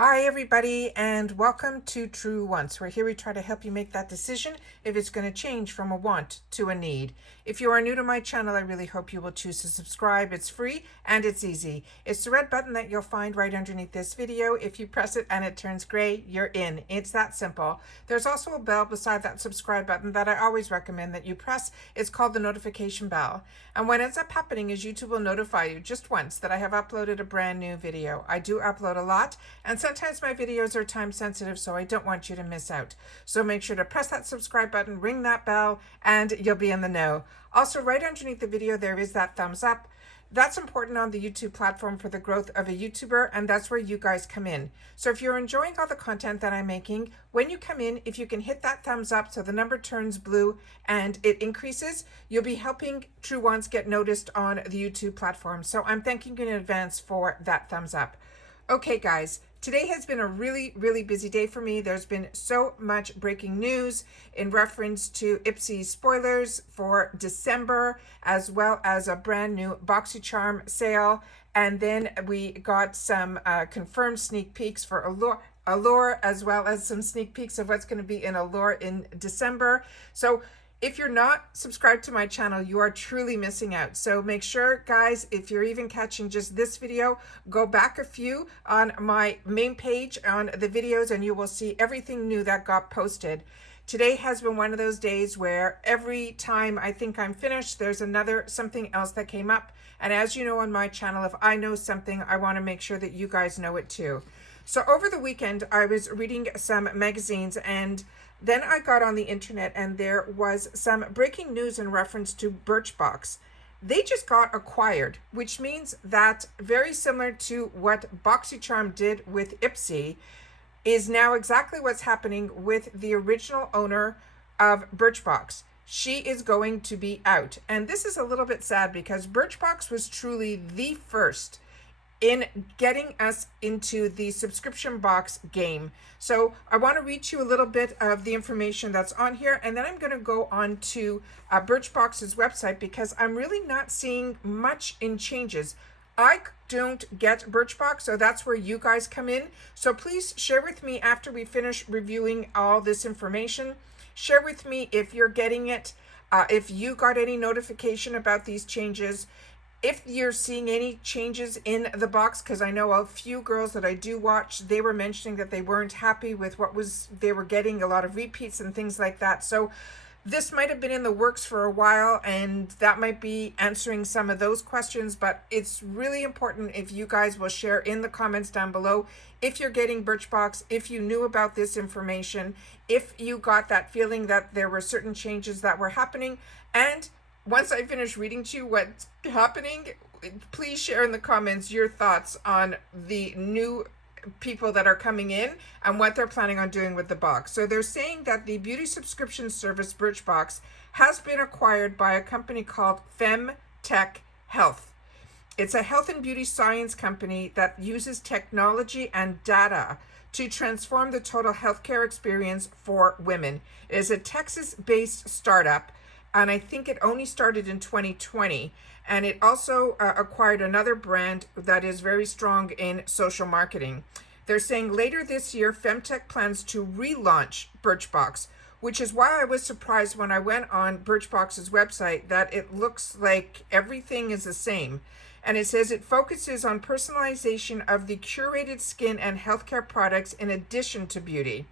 Hi everybody, and welcome to True Wants. We're here we try to help you make that decision if it's going to change from a want to a need. If you are new to my channel, I really hope you will choose to subscribe. It's free and it's easy. It's the red button that you'll find right underneath this video. If you press it and it turns gray, you're in. It's that simple. There's also a bell beside that subscribe button that I always recommend that you press. It's called the notification bell. And what ends up happening is YouTube will notify you just once that I have uploaded a brand new video. I do upload a lot, and sometimes my videos are time sensitive, so I don't want you to miss out. So make sure to press that subscribe button, ring that bell, and you'll be in the know. Also, right underneath the video, there is that thumbs up. That's important on the YouTube platform for the growth of a YouTuber, and that's where you guys come in. So if you're enjoying all the content that I'm making, when you come in, if you can hit that thumbs up so the number turns blue and it increases, you'll be helping True Wants get noticed on the YouTube platform. So I'm thanking you in advance for that thumbs up. Okay, guys. Today has been a really busy day for me. There's been so much breaking news in reference to Ipsy's spoilers for December, as well as a brand new BoxyCharm sale. And then we got some confirmed sneak peeks for Allure, as well as some sneak peeks of what's going to be in Allure in December. So if you're not subscribed to my channel, you are truly missing out. So make sure, guys, if you're even catching just this video, go back a few on my main page on the videos and you will see everything new that got posted. Today has been one of those days where every time I think I'm finished, there's something else that came up. And as you know on my channel, if I know something, I want to make sure that you guys know it too. So over the weekend, I was reading some magazines, and then I got on the internet and there was some breaking news in reference to Birchbox. They just got acquired, which means that very similar to what BoxyCharm did with Ipsy is now exactly what's happening with the original owner of Birchbox. She is going to be out. And this is a little bit sad because Birchbox was truly the first in getting us into the subscription box game. So I want to read you a little bit of the information that's on here, and then I'm going to go on to Birchbox's website because I'm really not seeing much in changes. I don't get Birchbox, so that's where you guys come in. So please share with me after we finish reviewing all this information. Share with me if you're getting it, if you got any notification about these changes, if you're seeing any changes in the box, because I know a few girls that I do watch, they were mentioning that they weren't happy with they were getting a lot of repeats and things like that. So this might have been in the works for a while, and that might be answering some of those questions, but it's really important if you guys will share in the comments down below if you're getting Birchbox, if you knew about this information, if you got that feeling that there were certain changes that were happening. And once I finish reading to you what's happening, please share in the comments your thoughts on the new people that are coming in and what they're planning on doing with the box. So they're saying that the beauty subscription service Birchbox has been acquired by a company called Femtech Health. It's a health and beauty science company that uses technology and data to transform the total healthcare experience for women. It is a Texas-based startup, and I think it only started in 2020. And it also acquired another brand that is very strong in social marketing. They're saying later this year, Femtech plans to relaunch Birchbox, which is why I was surprised when I went on Birchbox's website that it looks like everything is the same. And it says it focuses on personalization of the curated skin and healthcare products in addition to beauty.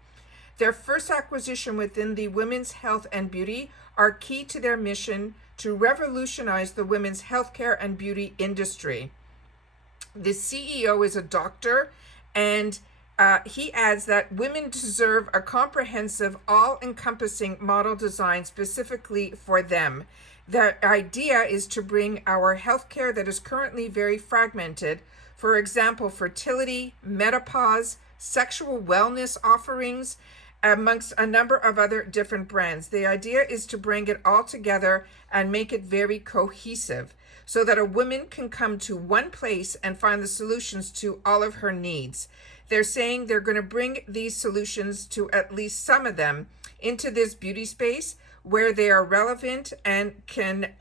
Their first acquisition within the women's health and beauty are key to their mission to revolutionize the women's healthcare and beauty industry. The CEO is a doctor, and he adds that women deserve a comprehensive, all-encompassing model design specifically for them. The idea is to bring our healthcare that is currently very fragmented, for example, fertility, menopause, sexual wellness offerings, amongst a number of other different brands. The idea is to bring it all together and make it very cohesive so that a woman can come to one place and find the solutions to all of her needs. They're saying they're going to bring these solutions, to at least some of them, into this beauty space where they are relevant and can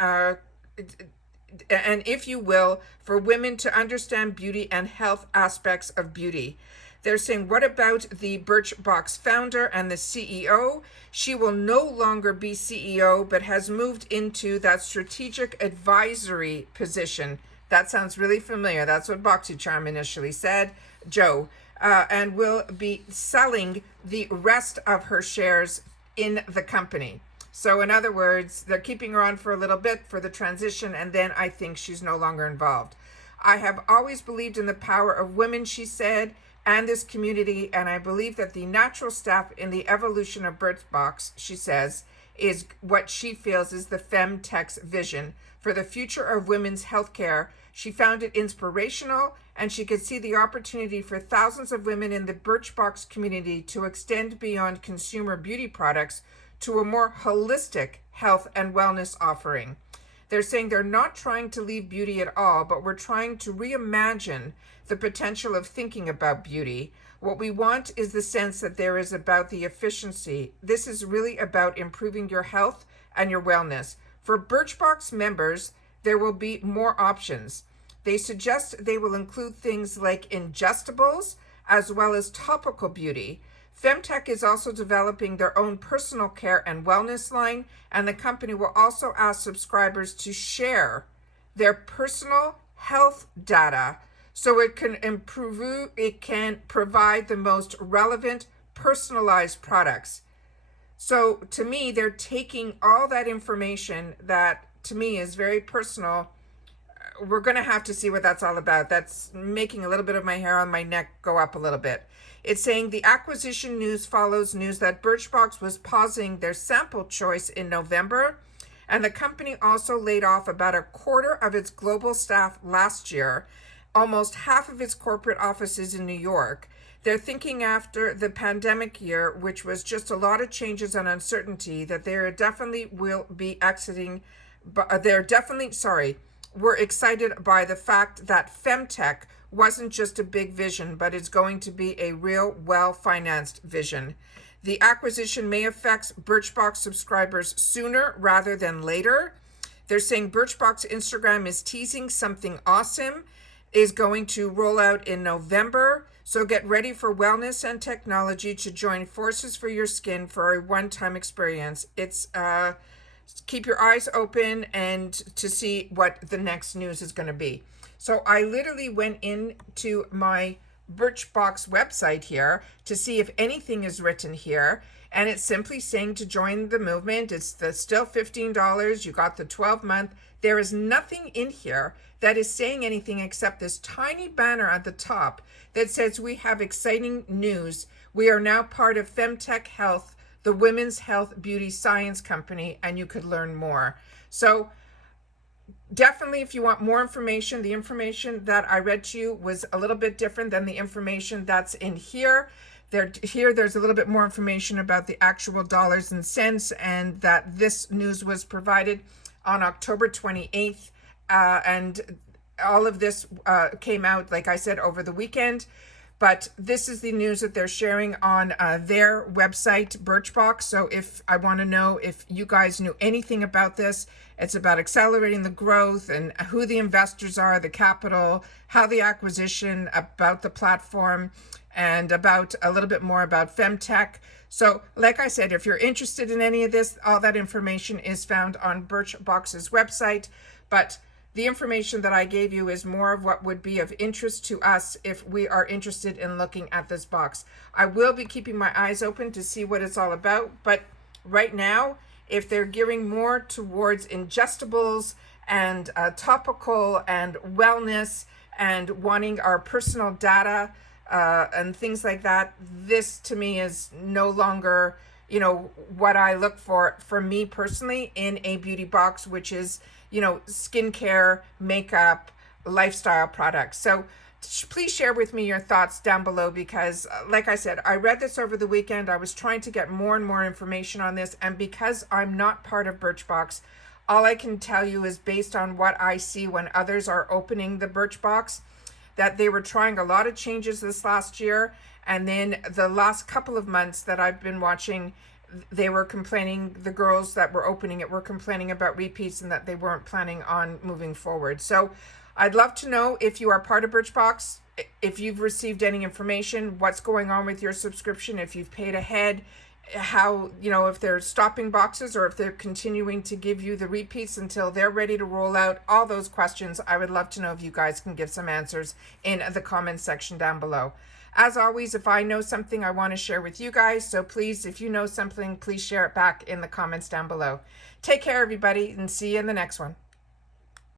and if you will, for women to understand beauty and health aspects of beauty. They're saying, what about the Birchbox founder and the CEO? She will no longer be CEO, but has moved into that strategic advisory position. That sounds really familiar. That's what BoxyCharm initially said, Joe, and will be selling the rest of her shares in the company. So in other words, they're keeping her on for a little bit for the transition, and then I think she's no longer involved. I have always believed in the power of women, she said, and this community, and I believe that the natural step in the evolution of Birchbox, she says, is what she feels is the Femtech's vision for the future of women's healthcare. She found it inspirational, and she could see the opportunity for thousands of women in the Birchbox community to extend beyond consumer beauty products to a more holistic health and wellness offering. They're saying they're not trying to leave beauty at all, but we're trying to reimagine the potential of thinking about beauty. What we want is the sense that there is about the efficiency. This is really about improving your health and your wellness. For Birchbox members, there will be more options. They suggest they will include things like ingestibles as well as topical beauty. Femtech is also developing their own personal care and wellness line, and the company will also ask subscribers to share their personal health data so it can provide the most relevant, personalized products. So to me, they're taking all that information that to me is very personal. We're going to have to see what that's all about. That's making a little bit of my hair on my neck go up a little bit. It's saying the acquisition news follows news that Birchbox was pausing their sample choice in November, and the company also laid off about a quarter of its global staff last year, almost half of its corporate offices in New York. They're thinking after the pandemic year, which was just a lot of changes and uncertainty, that they definitely will be exiting, but we're excited by the fact that Femtech wasn't just a big vision, but it's going to be a real well-financed vision. The acquisition may affect Birchbox subscribers sooner rather than later. They're saying Birchbox Instagram is teasing something awesome is going to roll out in November. So get ready for wellness and technology to join forces for your skin for a one-time experience. It's keep your eyes open and to see what the next news is going to be. So I literally went into my Birchbox website here to see if anything is written here, and it's simply saying to join the movement. It's still $15. You got the 12-month. There is nothing in here that is saying anything except this tiny banner at the top that says we have exciting news. We are now part of Femtech Health, the women's health beauty science company, and you could learn more. So definitely, if you want more information, the information that I read to you was a little bit different than the information that's in here. There's a little bit more information about the actual dollars and cents, and that this news was provided on October 28th. And all of this came out, like I said, over the weekend. But this is the news that they're sharing on their website, Birchbox. So if I want to know if you guys knew anything about this, it's about accelerating the growth and who the investors are, the capital, how the acquisition, about the platform, and about a little bit more about Femtech. So like I said, if you're interested in any of this, all that information is found on Birchbox's website. But the information that I gave you is more of what would be of interest to us if we are interested in looking at this box. I will be keeping my eyes open to see what it's all about, but right now, if they're gearing more towards ingestibles and topical and wellness and wanting our personal data and things like that, this to me is no longer, what I look for me personally in a beauty box, which is skincare, makeup, lifestyle products. So please share with me your thoughts down below, because like I said, I read this over the weekend. I was trying to get more and more information on this, and because I'm not part of Birchbox, all I can tell you is based on what I see when others are opening the Birchbox, that they were trying a lot of changes this last year, and then the last couple of months that I've been watching, they were complaining, the girls that were opening it were complaining about repeats and that they weren't planning on moving forward. So I'd love to know if you are part of Birchbox. if you've received any information, what's going on with your subscription, if you've paid ahead, how, if they're stopping boxes or if they're continuing to give you the repeats until they're ready to roll out. All those questions, I would love to know if you guys can give some answers in the comments section down below. As always, if I know something, I want to share with you guys. So please, if you know something, please share it back in the comments down below. Take care, everybody, and see you in the next one.